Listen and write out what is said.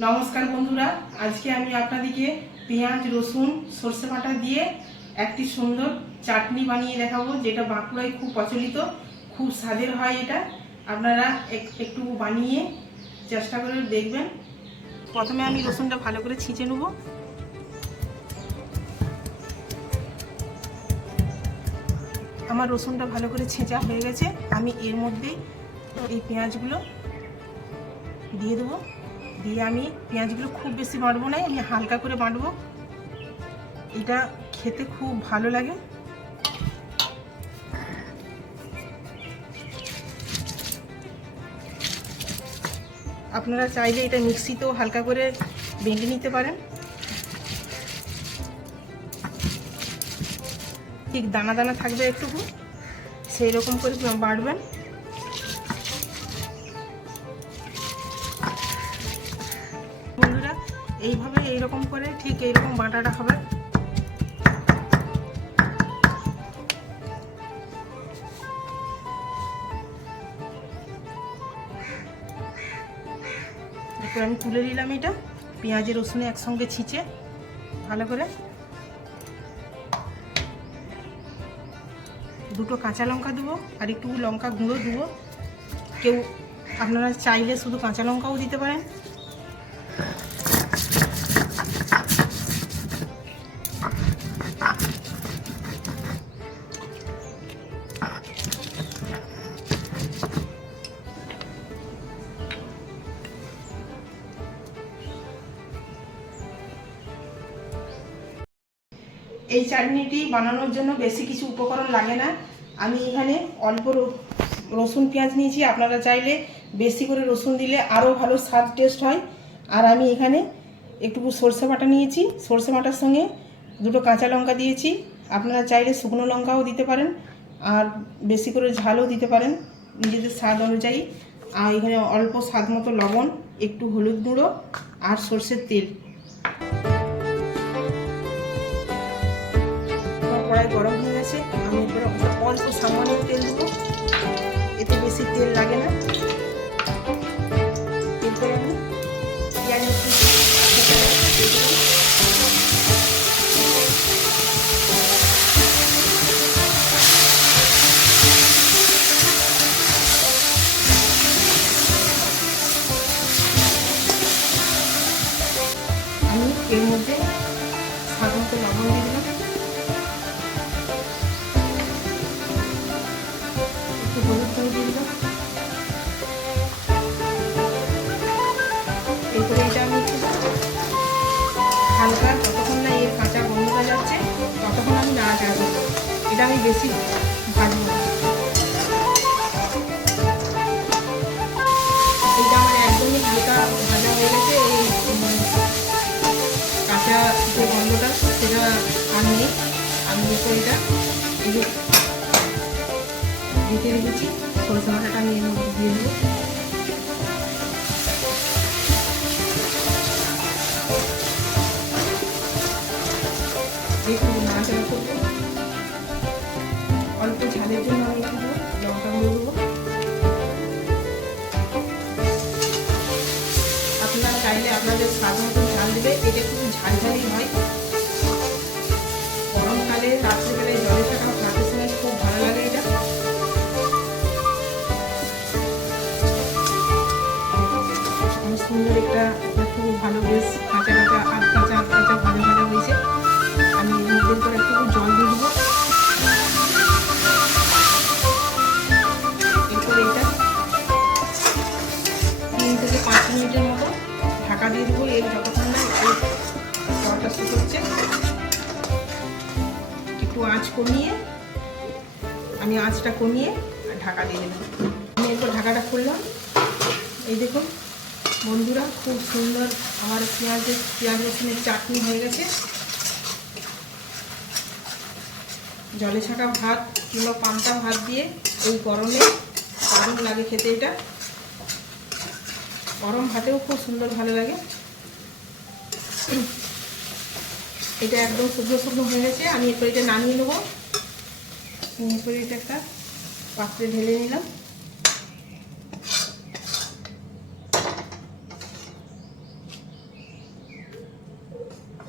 নমস্কার বন্ধুরা, আজকে আমি আপনাদেরকে পেঁয়াজ, রসুন, সর্ষে বাটা দিয়ে একটি সুন্দর চাটনি বানিয়ে দেখাবো, যেটা বাঁকুড়ায় খুব প্রচলিত, খুব স্বাদের হয় এটা। আপনারা এক- একটু বানিয়ে চেষ্টা করে দেখবেন। প্রথমে আমি রসুনটা ভালো করে ছিঁচে নেব। আমার রসুনটা ভালো করে ছেঁচা হয়ে গেছে। আমি এর মধ্যেই এই পেঁয়াজগুলো দিয়ে দেবো। দিয়ে আমি পেঁয়াজগুলো খুব বেশি বাঁটবো না আমি হালকা করে বাঁটবো এটা খেতে খুব ভালো লাগে। আপনারা চাইলে এটা মিক্সিতেও হালকা করে বেঁধে নিতে পারেন। ঠিক দানা দানা থাকবে একটুকু সেই রকম করে বাড়বেন। এইভাবে এইরকম করে, ঠিক এইরকম বাটাটা হবে। আমি তুলে নিলাম এটা। পেঁয়াজের রসুনে একসঙ্গে ছিঁচে, ভালো করে। দুটো কাঁচা লঙ্কা দেবো আর একটু লঙ্কা গুঁড়ো দেবো। কেউ আপনারা চাইলে শুধু কাঁচা লঙ্কাও দিতে পারেন। এই চাটনিটি বানানোর জন্য বেশি কিছু উপকরণ লাগে না। আমি এখানে অল্প রসুন পেঁয়াজ নিয়েছি। আপনারা চাইলে বেশি করে রসুন দিলে আরও ভালো স্বাদ টেস্ট হয়। আর আমি এখানে একটু সর্ষে বাটা নিয়েছি। সর্ষে বাটার সঙ্গে দুটো কাঁচা লঙ্কা দিয়েছি। আপনারা চাইলে শুকনো লঙ্কাও দিতে পারেন আর বেশি করে ঝালও দিতে পারেন নিজেদের স্বাদ অনুযায়ী। আর এখানে অল্প স্বাদ মতো লবণ, একটু হলুদ গুঁড়ো আর সর্ষের তেল। কড়াই গরম হয়ে গেছে। আমি এরপরে অল্প সামান্য তেল দেবো। এতে বেশি তেল লাগে না। আমি এর মধ্যে সাধারণত লবণ দিয়ে দিলাম। হালকা, যতক্ষণ না এর কাঁচা গন্ধটা যাচ্ছে, ততক্ষণ আমি নাড়াচাড়া করব। এটা আমি বেশি ভাজবো এটা আমার একদমই হালকা ভাজা হয়ে গেছে, এই কাঁচা যে গন্ধটা, সেটা আর নেই। আমি এরপর এটা দিতে রেখেছি। সরষে বাটাটা আমি এর মধ্যে দিয়ে দেবো। অল্প ঝালের জন্য আমি দেবো লঙ্কা গুঁড়ো দেবো। আপনারা চাইলে আপনাদের স্বাদ মতো ঝাল দেবে। এটা একটু ঝাল ঝালই হয় গরমকালে রাত্রিবেলায় জলে থাকা ভাতের সময় খুব ভালো লাগে এটা। সুন্দর একটা, খুব ভালো বেশ দেবো একটু আঁচ কমিয়ে, আমি আঁচটা কমিয়ে ঢাকা দিয়ে দিলাম আমি এরপর ঢাকাটা খুললাম। এই দেখুন, বন্ধুরা, খুব সুন্দর আমার পেঁয়াজের পেঁয়াজ রসুনের চাটনি হয়ে গেছে। জলে ছাকা ভাত কিংবা পান্তা ভাত দিয়ে এই গরমে দারুণ লাগে খেতে এটা। গরম ভাতেও খুব সুন্দর ভালো লাগে। এটা একদম শুকনো শুকনো হয়ে গেছে। আমি এরপর এটা নামিয়ে নেব। এরপরে এটা একটা পাত্রে ঢেলে নিলাম।